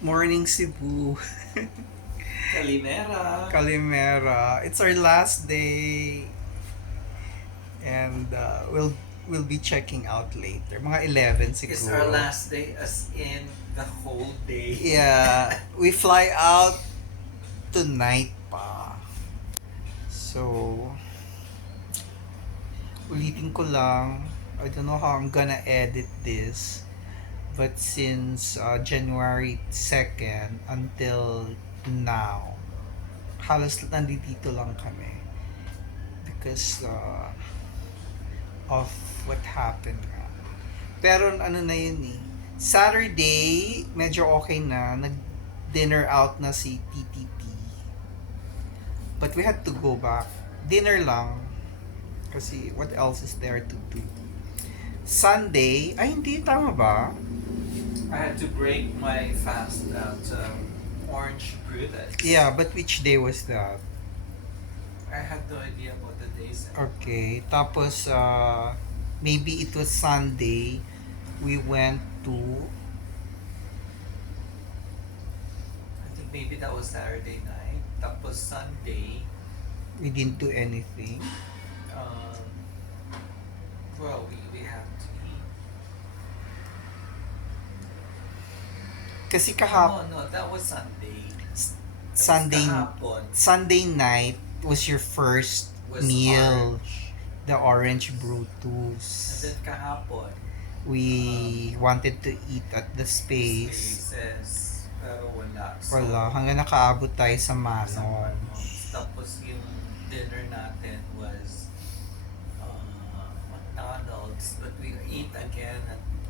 Morning Cebu. Kalimera. Kalimera. It's our last day and we'll be checking out later. Mga 11 It's our siguro. last day as in the whole day. Yeah, we fly out tonight pa. So, ulitin ko lang. I don't know how I'm gonna edit this. But since January 2nd until now, halos nandito lang kami. Because of what happened nga. Pero ano na yun eh. Saturday, medyo okay na. Nag-dinner out na si TTP. But we had to go back. Dinner lang. Kasi what else is there to do? Sunday, ay hindi, tama ba? I had to break my fast at Orange Brutus. Yeah, but which day was that? I had no idea about the days. Okay, tapos maybe it was Sunday. We went to, I think maybe that was Saturday night. Tapos Sunday, we didn't do anything. um, well, we have to eat. Kasi No, that was Sunday. Sunday Kahapon Sunday night was your first was meal, orange. the orange And then Brutus. kahapon, We wanted to eat at the space. spaces. Pero wala. So, Wala, hanggang nakaabot tayo sa sa Manong. Manong. Tapos yung dinner natin was McDonald's, but we eat again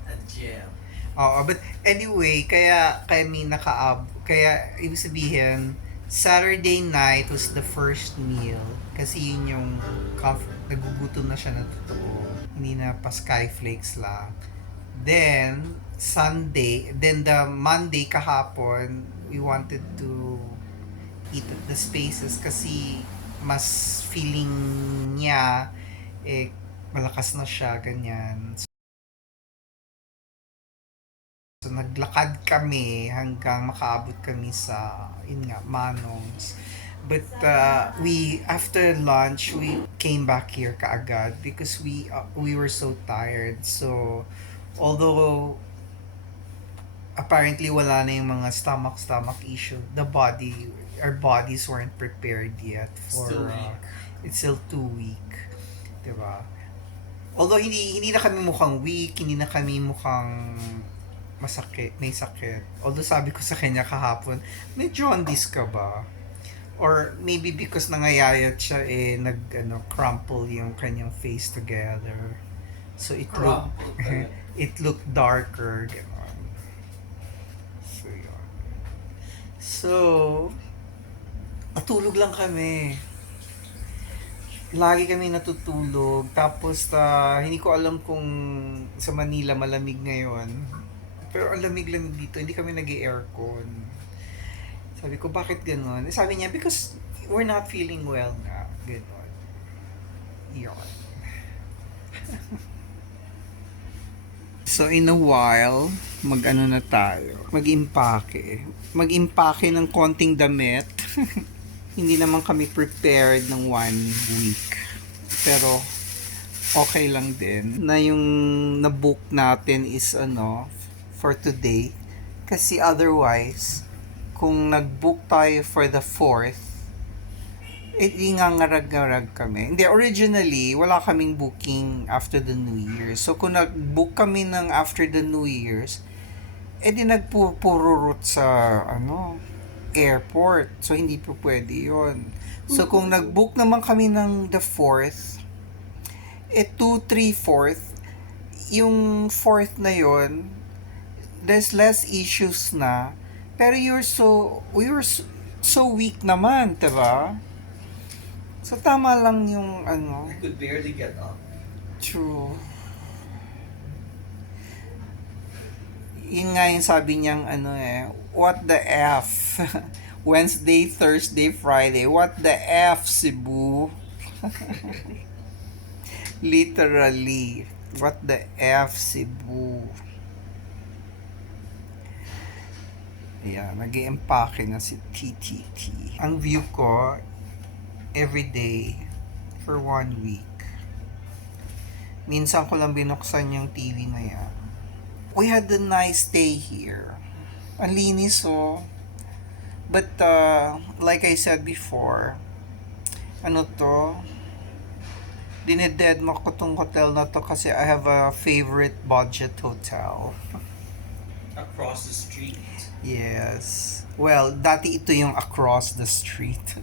at gym. Oo, but anyway, kaya kami kaya ibig sabihin, Saturday night was the first meal kasi yun yung nagugutom na siya na totoo. Hindi na pa skyflakes lang. Then, then the Monday kahapon, we wanted to eat at the spaces kasi mas feeling niya malakas na siya, ganyan. So, naglakad kami hanggang makaabot kami sa, yun nga, Manong's. But we, after lunch, we came back here kaagad because we were so tired. So, although apparently wala na yung mga stomach issue, our bodies weren't prepared yet for, Still weak. it's still too weak. Diba? Although hindi na kami mukhang weak, hindi na kami mukhang may sakit. Although sabi ko sa kanya kahapon, may jaundice ka ba? Or maybe because nangayayat siya crumple yung kanyang face together. So Crumple talaga. it looked darker, gano'n. So yun. So, natulog lang kami. Lagi kami natutulog. Tapos, hindi ko alam kung sa Manila malamig ngayon. Pero ang lamig-lamig dito, hindi kami nag-aircon. Sabi ko, bakit ganun? Sabi niya, because we're not feeling well nga. Ganun. Yun. So, in a while, mag-ano na tayo. Mag-impake. Mag-impake ng konting damit. Hindi naman kami prepared ng 1 week. Pero, okay lang din. Na yung na-book natin is for today. Kasi otherwise, kung nag-book tayo for the 4th, ngangarag-ngarag kami. Hindi, originally, wala kaming booking after the New Year. So, kung nag-book kami ng after the New Year's, di nagpupuro route sa, airport. So, hindi po pwede yon. So, kung nag-book naman kami ng the 4th, 2, 3, 4th, yung 4th na yon, there's less issues na. Pero we were so weak naman, diba? So, tama lang yung I could barely get up. true. Yun nga yung sabi niyang what the F? Wednesday, Thursday, Friday. What the F, Cebu? Literally. What the F, Cebu? Ayan, nag-i-empake na si TTT. Ang view ko, everyday, for 1 week. Minsan ko lang binuksan yung TV na yan. We had a nice stay here. Ang linis, oh. But, like I said before, ano to, dineded mo ko tong hotel na to kasi I have a favorite budget hotel. Across the street. Yes. Well, dati ito yung across the street.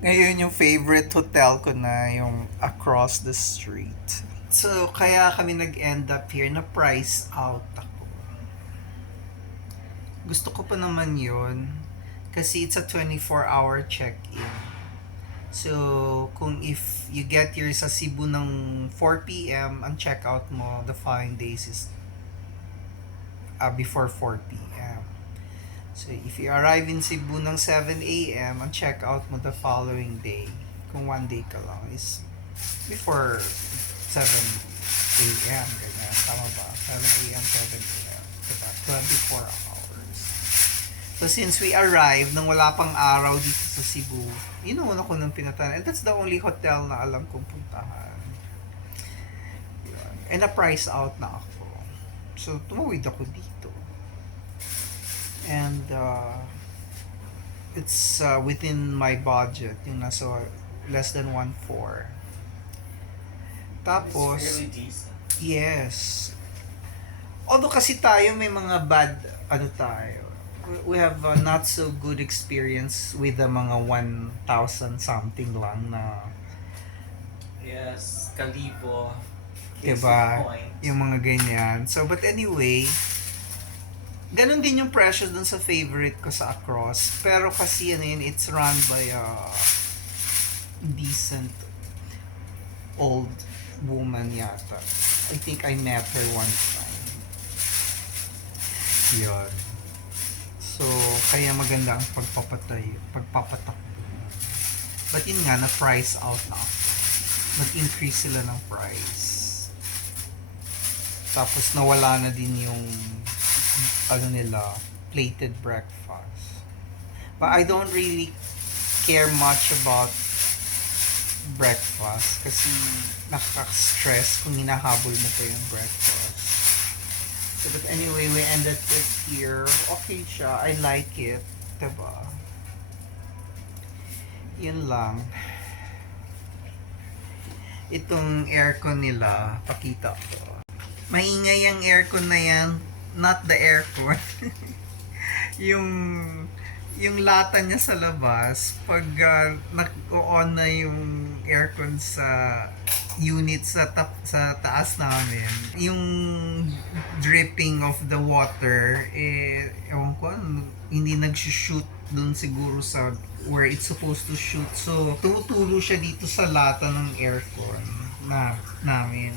Ngayon yung favorite hotel ko na yung across the street. So, kaya kami nag-end up here na price out ako. Gusto ko pa naman yun kasi it's a 24-hour check-in. So, kung if you get here sa Cebu ng 4 p.m., ang check-out mo the following days is before 4 p.m. So, if you arrive in Cebu ng 7 a.m., ang check-out mo the following day, kung 1 day ka lang, is before 7 a.m. Ganyan. Tama ba? 7 a.m., 7 a.m. Diba? 24 hours. So, since we arrived nang wala pang araw dito sa Cebu, yun ang una ko nang pinatahan. And that's the only hotel na alam kong puntahan. Yun. And na-price out na ako. So, tumawid ako dito. And, it's within my budget. Yung nasa less than 1.4. Tapos, It's fairly decent. yes. Although kasi tayo may mga bad, tayo. We have a not so good experience with the mga 1,000 something lang na, Yes, Kalibo. Case diba? in point. Yung mga ganyan. So, but anyway, ganun din yung presyo dun sa favorite ko sa Across. Pero kasi it's run by a decent old woman yata. I think I met her one time. Yun. So, kaya maganda ang pagpapatakbo. But yun nga, na-price out na ako. Nag-increase sila ng price. Tapos nawala na din yung plated breakfast. But I don't really care much about breakfast kasi nakaka-stress kung hinahabol mo pa yung breakfast. So, but anyway, we ended it here. Okay siya. I like it. Diba? Yun lang. Itong aircon nila, pakita ko. Maingay ang aircon na yan. Not the aircon. yung lata niya sa labas, pag nag-on na yung aircon sa unit sa taas namin, yung dripping of the water, ewan ko, hindi nag-shoot dun siguro sa where it's supposed to shoot. So, tumutulo siya dito sa lata ng aircon namin.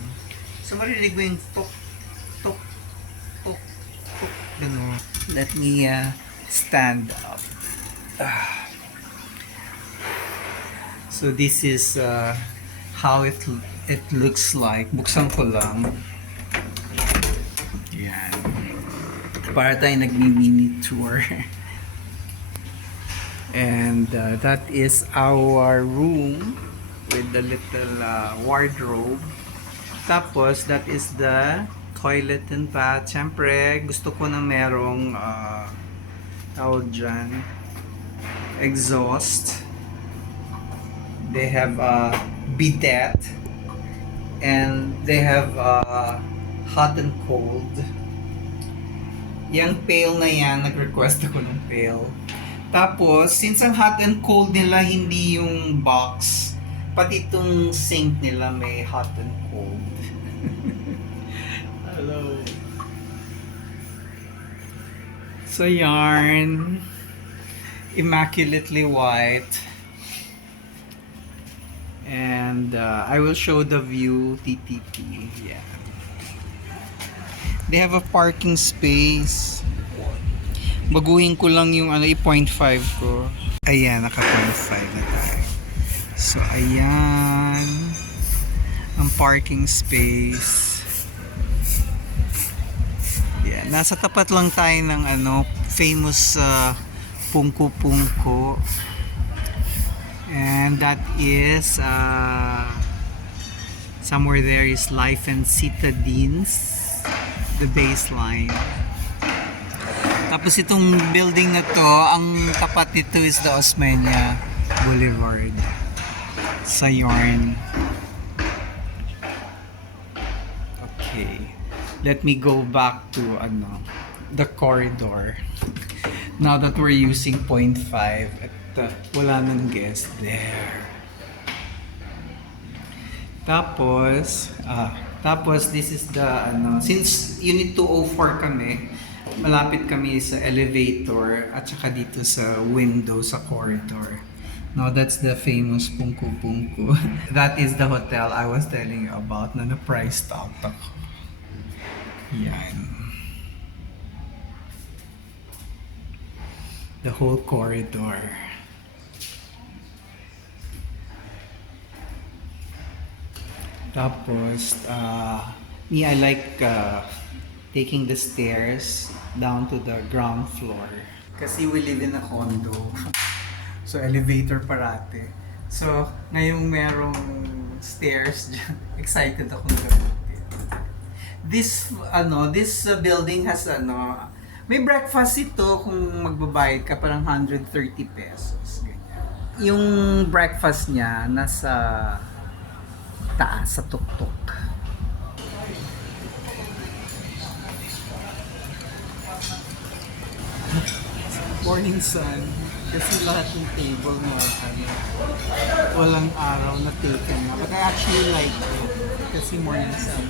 So, marinig mo yung tok, tok, tok, tok, gano'n. Let me stand up. So, this is how it looks like. Buksan ko lang. Yan. Para tayo nagmi-mini tour. And that is our room with the little wardrobe. Tapos, that is the toilet and bath. Siyempre, gusto ko na merong tawag dyan, exhaust. They have a bidet. And they have hot and cold. Yung pail na yan, nag-request ako ng pail. Tapos, since ang hot and cold nila hindi yung box, pati itong sink nila may hot and cold. Hello. So, yarn. Immaculately white. And I will show the view, TTP. Yeah. They have a parking space. Baguhin ko lang yung 0.5 ko. Ayan, naka 0.5 na tayo. So, ayan. Ang parking space. Yeah, nasa tapat lang tayo ng famous pungko-pungko. And that is somewhere there is Life and Citadines, the baseline. Tapos itong building na to, ang tapat nito is the Osmeña Boulevard sa Yorn. Okay, let me go back to the corridor. Now that we're using 0.5 at wala nang guest there. Tapos this is the since unit 204 kami, malapit kami sa elevator at saka dito sa window sa corridor. Now that's the famous Pungko Pungko. That is the hotel I was telling you about na na-price out ako. Yan. The whole corridor. Tapos, me, I like taking the stairs down to the ground floor. Kasi we live in a condo. So, elevator parate. So, ngayong merong stairs dyan, excited akong gamitin. This building has may breakfast ito kung magbabayad ka parang 130 pesos. Ganyan. Yung breakfast niya nasa taas sa tuktok. Morning sun. Kasi lahat ng table mo walang araw na taken na. But I actually like it. Kasi morning sun.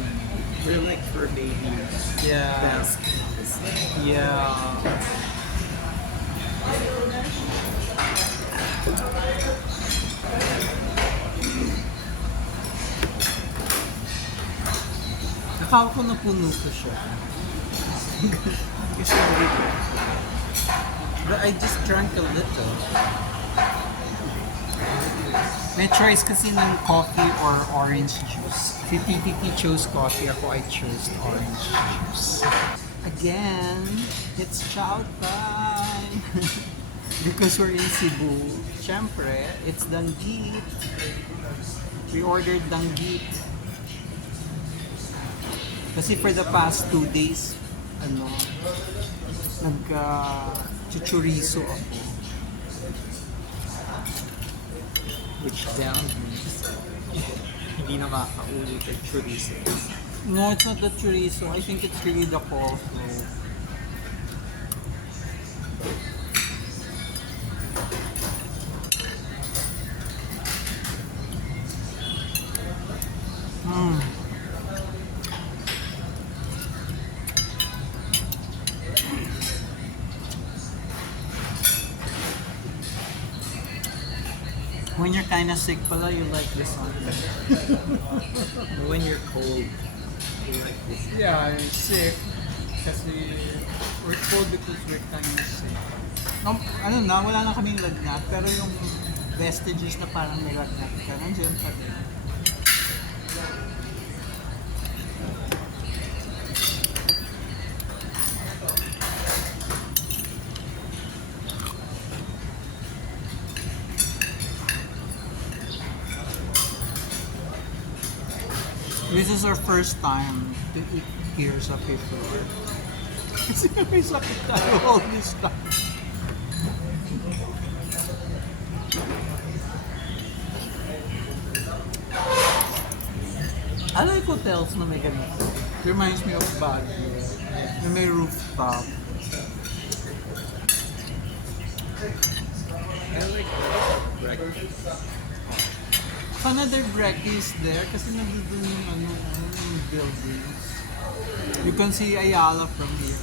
We're like for babies. Yeah. Baskets. Yeah. Nakakaw ko na puno ko siya. Kasi but I just drank a little. May choice kasi ng coffee or orange juice. Si TTT chose coffee, ako I chose orange juice. Again, it's chow time! Because we're in Cebu. Siyempre, it's danggit. We ordered danggit. Kasi for the past 2 days, nag-chuchuriso ako. Which down means hindi na makaulit ang chorizo. No, it's not the chorizo. I think it's really the coleslaw. When you're kind of sick pala, you like this one. When you're cold, you like this. Yeah, I'm sick. Kasi we're cold because we're kind of sick. Wala na kaming lagnat. Pero yung vestiges na parang may lagnat ka, nandiyan pa rin. This is our first time to eat here sa Pipor. Kasi may sakit tayo all this time. I like hotels na may ganito. It reminds me of Baguio. Na may rooftop. I like breakfast. Another breakfast there kasi nandun yung buildings. You can see Ayala from here.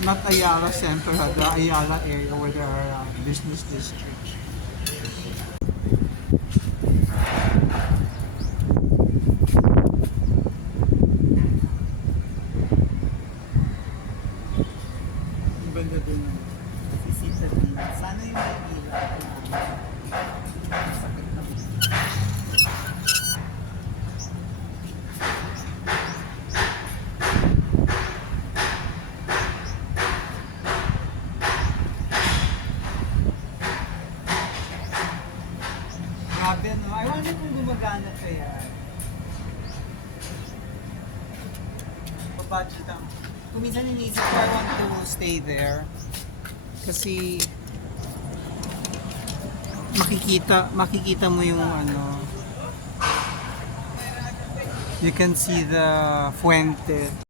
Not Ayala Center, the Ayala area where there are business districts. Ang ganda dun. Sisita din. Sana yung Ayala. Grabe, no? I wonder kung gumagana kaya. Pabudget ang. Kung minsan iniisip ko, I want to stay there. Kasi makikita mo yung ano. You can see the fuente.